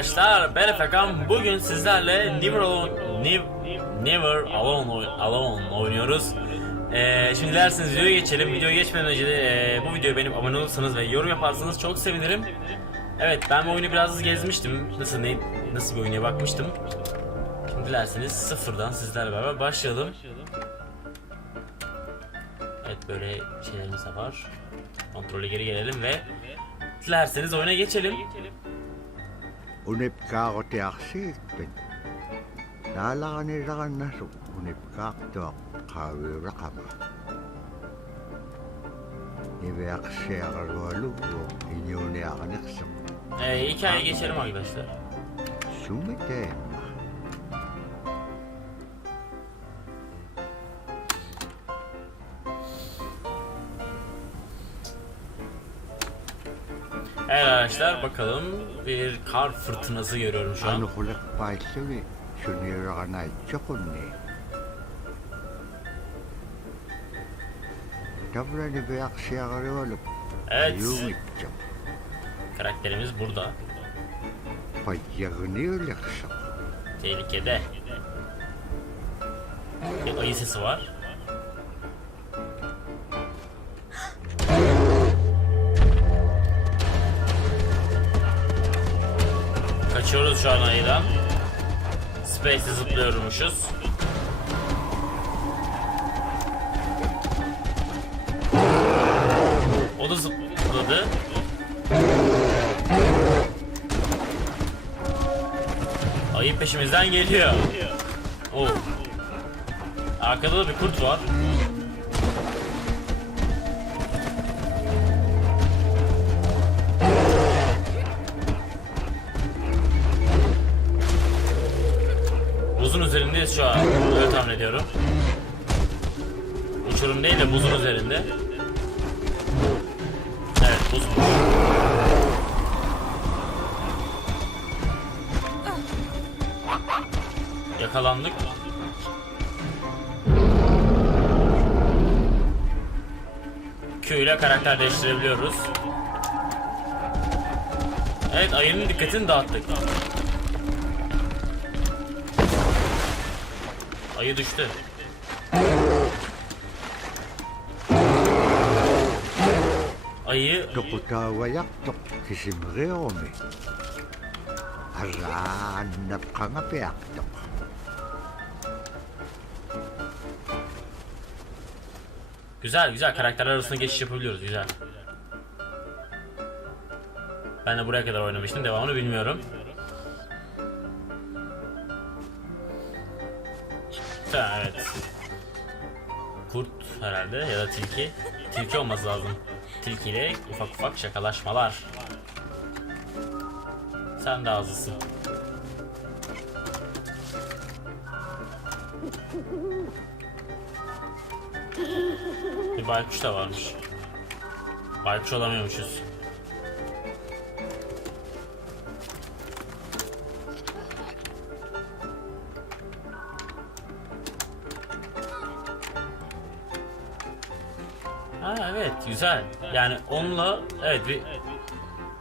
arkadaşlar ben Efekan bugün sizlerle Never Alone Nev- Never Alone, Alone oynuyoruz. Ee, şimdi dilerseniz videoya geçelim. Videoya geçmeden önce de e, bu videoya benim abone olursanız ve yorum yaparsanız çok sevinirim. Evet ben bu oyunu biraz gezmiştim. Nasıl ne nasıl bir oyuna bakmıştım. Şimdi dilerseniz sıfırdan sizlerle beraber başlayalım. Evet böyle şeylerimiz de var. Kontrole geri gelelim ve dilerseniz oyuna geçelim. unipkaaqutiarsiigpit taalaqanilarannasu unipkaaqtuaq qaaviulaqama niveaqsiaqarualuggu iñuuniaqanerseq ee ikaigishermagivasta sumitae arkadaşlar. bakalım bir kar fırtınası görüyorum şu an. Evet karakterimiz burada. Tehlikede. Bir ayı sesi var. Kaçıyoruz şu an ayıdan. Space'e zıplıyormuşuz. O da zıpladı. Ayı peşimizden geliyor. Oo. Arkada da bir kurt var. Üzerindeyiz şu an. Öyle tahmin ediyorum. Uçurum değil de buzun üzerinde. Evet buzmuş. Yakalandık. Q ile karakter değiştirebiliyoruz. Evet ayının dikkatini dağıttık. Ayı düştü. Ayı Tuqutaawayaqtuq kisimriumi Arraannapqangapiaqtuq Güzel güzel karakterler arasında geçiş yapabiliyoruz güzel. Ben de buraya kadar oynamıştım devamını bilmiyorum. Herhalde ya da tilki. Tilki olması lazım. Tilkiyle ufak ufak şakalaşmalar. Sen de ağzısın. Bir baykuş da varmış. Baykuş olamıyormuşuz. Güzel. Yani onunla evet bir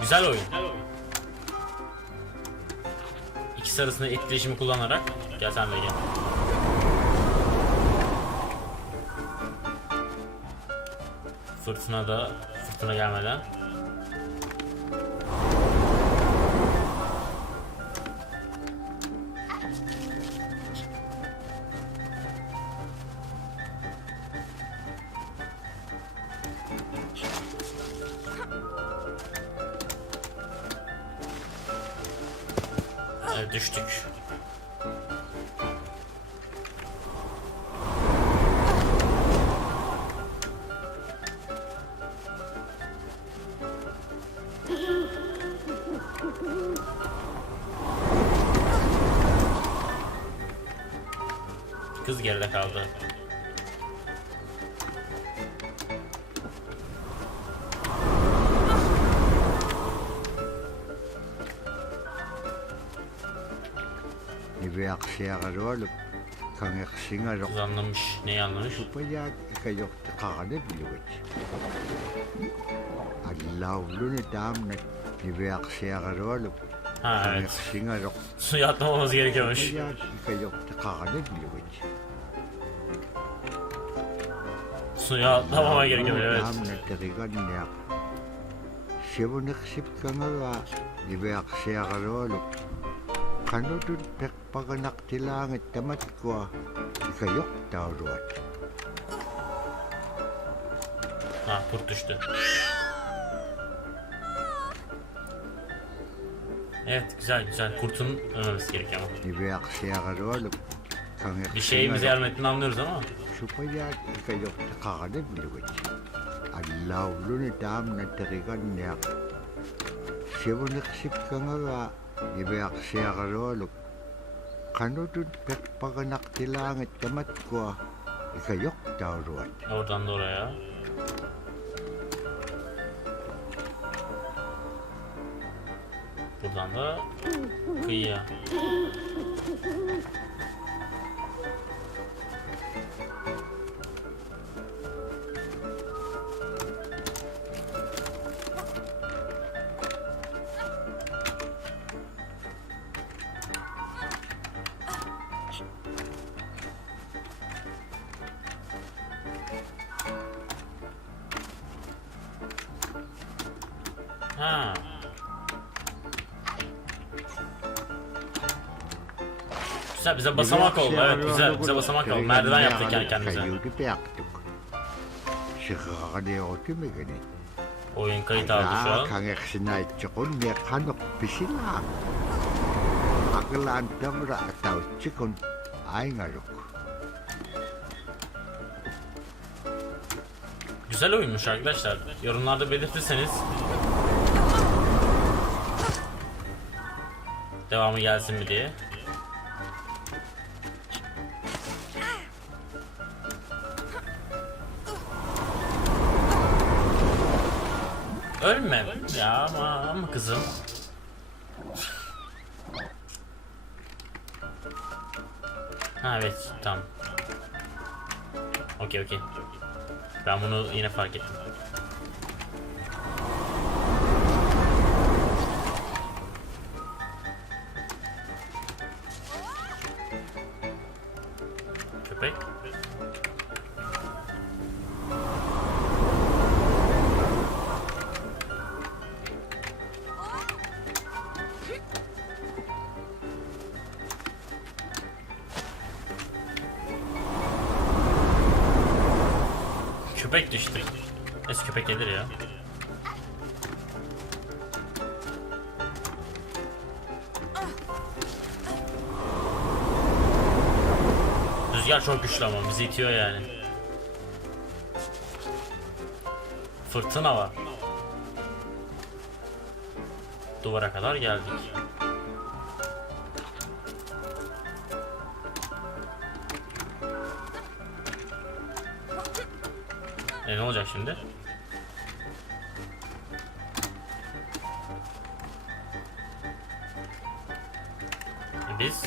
güzel oyun. İkisi arasında etkileşimi kullanarak gel sen de gel. Fırtına da fırtına gelmeden. Düştük. Kız geride kaldı. сиагаруалуп кангексингалоқ Kız anlamış. Neyi anlamış? упаяат икайортеқарана пилугат аллаулуни таамнат нивиақсиагаруалуп Ha evet. кангексингалоқ Suya atlamamız gerekiyormuş. упаяат икайортеқарана пилугат Suya atlamama gerekiyor evet. таамнат эриганниақ севунерсипкангава нивиақсиагаруалуп канутут пеқ paganaktilaangit tamatkua ikayok tauruat. Ha, kurt düştü. Evet, güzel güzel. Kurtun ölmemesi gerekiyor ama. Bir şeyimize yardım ettiğini anlıyoruz ama. Şupayat ikayok takarada bilgit. Allah'ın tam netirikan yak. Şevunik sipkanara, ibe aksiyakaroğluk kanudun pek paganak tilangit kamat ko ikayok tauruat. Oradan da oraya. Buradan da kıyıya. Ha. Güzel bize basamak oldu. Evet güzel. bize basamak oldu. Merdiven yaptık yani kendimize. Oyun kayıt aldı şu an. Güzel oyunmuş arkadaşlar. Yorumlarda belirtirseniz. Devamı gelsin mi diye. Ölme ya ama, ama kızım. Ha evet tamam. Okey okey. Ben bunu yine fark ettim. Rüzgar çok güçlü ama bizi itiyor yani. Fırtına var. Duvara kadar geldik. E ne olacak şimdi? Biz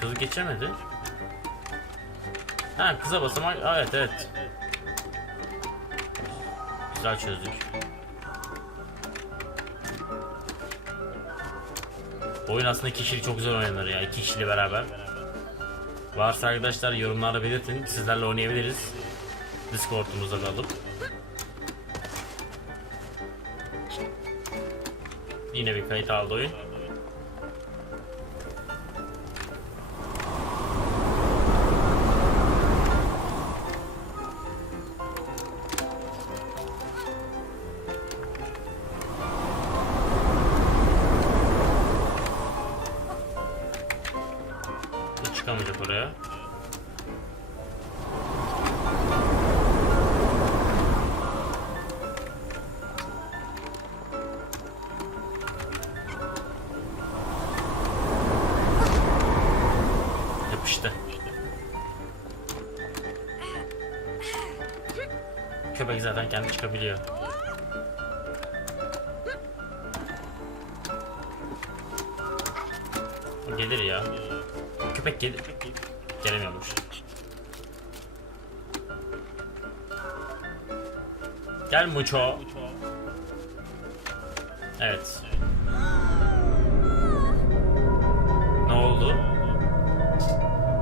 Kız geçemedi. Ha kıza basamak. Evet evet. Güzel çözdük. Oyun aslında kişili çok güzel oynanır ya. iki kişili beraber. Varsa arkadaşlar yorumlarda belirtin. Sizlerle oynayabiliriz. Discord'umuza da alıp. Yine bir kayıt aldı oyun. Çıkamayacak oraya. Yapıştı. köpek zaten kendi çıkabiliyor. Gelir. Gelemiyormuş. Gel Muço. Evet. Ne oldu?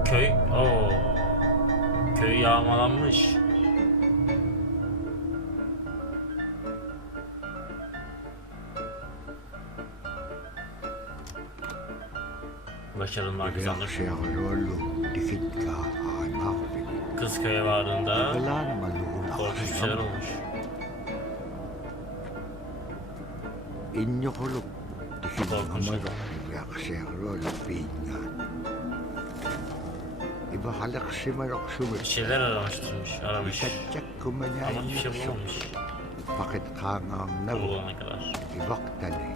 Köy... Oo. Köy yağmalanmış. Başarılı kazandık. Reaksiyonlu dikit ka anak Kız köye vardığında Kalan malulak korkunç şeyler olmuş. Korkunç. marok Bir şeyler aramıştırmış, aramış. Ama hiçbir şey bulamamış. Bulana kadar.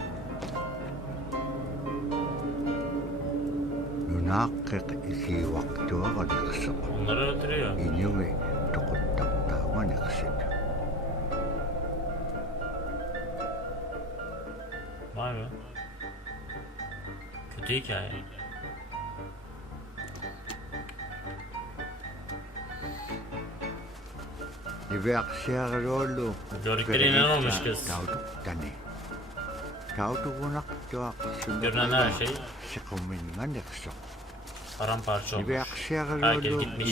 Öldürüyor. Inyong eh, tukot taktawan nakasin. Vay be. Kötü hikaye. Ibeaksiyarolo. Gördükleri inanılmamış kız. Tautuk tani. Tautuk unak tuak sunod. Görünen her şey Sa kumingan naksok. Paramparça olmuş. Herkes gitmiş.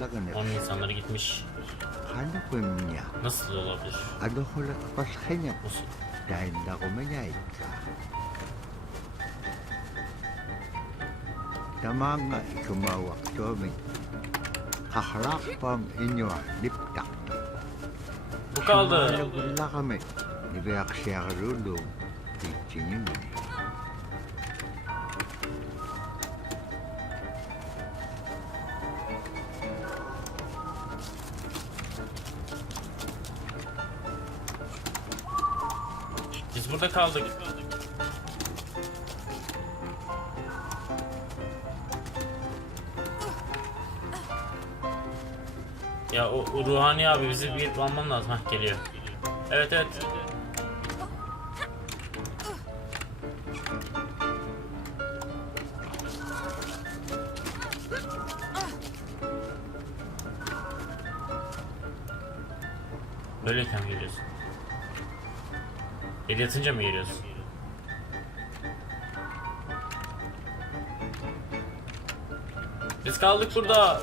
Laga Onun insanları gitmiş. Nasıl olabilir? Nasıl? Dahil na kumayay ka. Tama nga ikumawak to amin. Kaharap pam inyo liptak. Bu kaldı. Wala kami. Nibiyak siya karulo. Teaching Ya o, o ruhani abi bizi bir alman lazım. Hah geliyor. Evet evet. Böyleyken mi geliyorsun? El yatınca mı geliyorsun? Biz kaldık burada.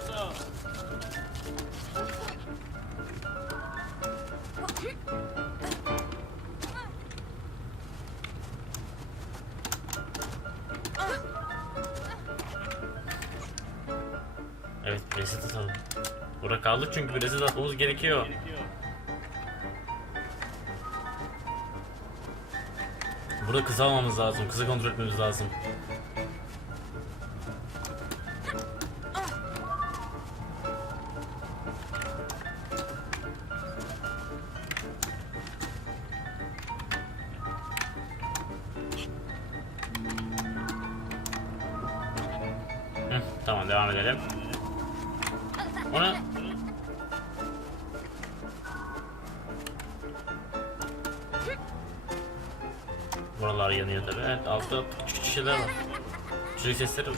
Evet, reset atalım. Burada kaldık çünkü bir reset atmamız gerekiyor. Burada kızı almamız lazım. Kızı kontrol etmemiz lazım. Tamam devam edelim. Ona Buralar yanıyor tabi. Evet altta küçük şişeler var. Çocuk sesleri.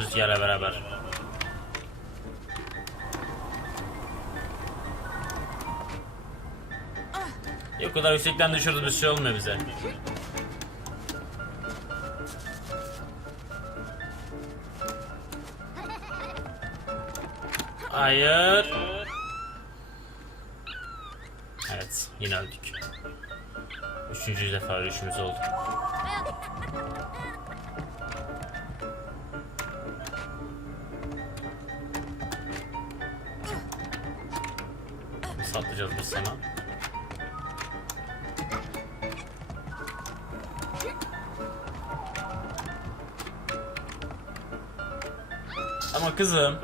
Rüzgarla beraber. Ya o kadar yüksekten düşürdü bir şey olmuyor bize. Hayır. Evet, yine öldük. Üçüncü defa ölüşümüz oldu. Nasıl atlayacağız biz sana? Ama kızım.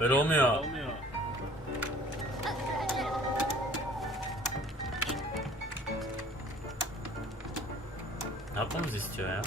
Böyle olmuyor. Ne yapmamızı istiyor ya?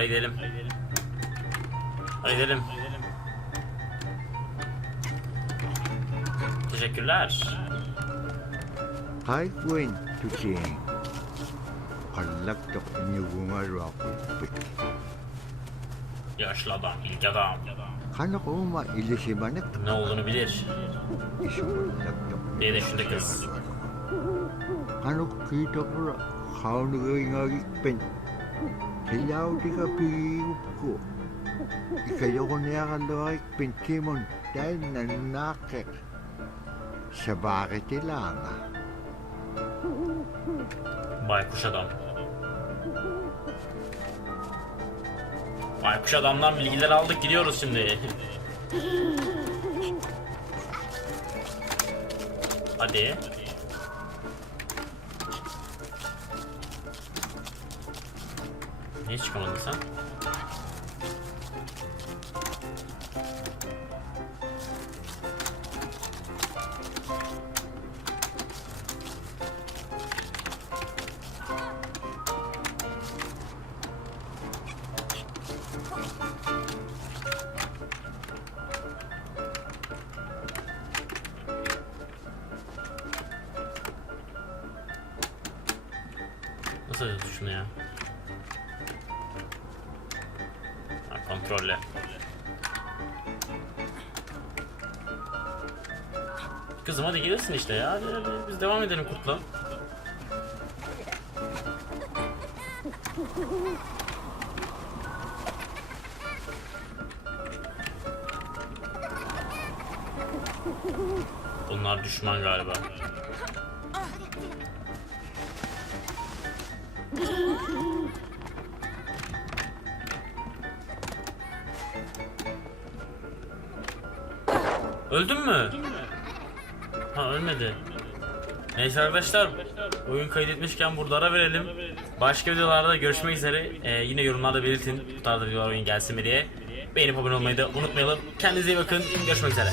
Hadi gidelim. Hadi gidelim. Teşekkürler. Hay Gwen Tuching. Niyo gumaro ako. Yaşlı adam, ilk adam. Kano ko ma ilisimanak. Ne olduğunu bilir. Diye düşündü kız. Kano kita ko ra. Kano nga pen. Kailangan di ka piyup ko. Ikayo ko niya ka loik pen timon dahil nanakit. Sa bakit lang ah. Baykuş adam. Baykuş adamdan bilgiler aldık gidiyoruz şimdi. Hadi. Niye çıkamadın sen? Nasıl yapıyoruz şunu ya? Ha, kontrolle. Kızım hadi gelirsin işte ya. Hadi, hadi. Biz devam edelim kurtla. Bunlar düşman galiba. Öldün mü? Ha ölmedi. Neyse arkadaşlar oyun kaydetmişken burada ara verelim. Başka videolarda görüşmek üzere. Ee, yine yorumlarda belirtin bu tarzda videolar oyun gelsin mi diye. Beğenip abone olmayı da unutmayalım. Kendinize iyi bakın. Görüşmek üzere.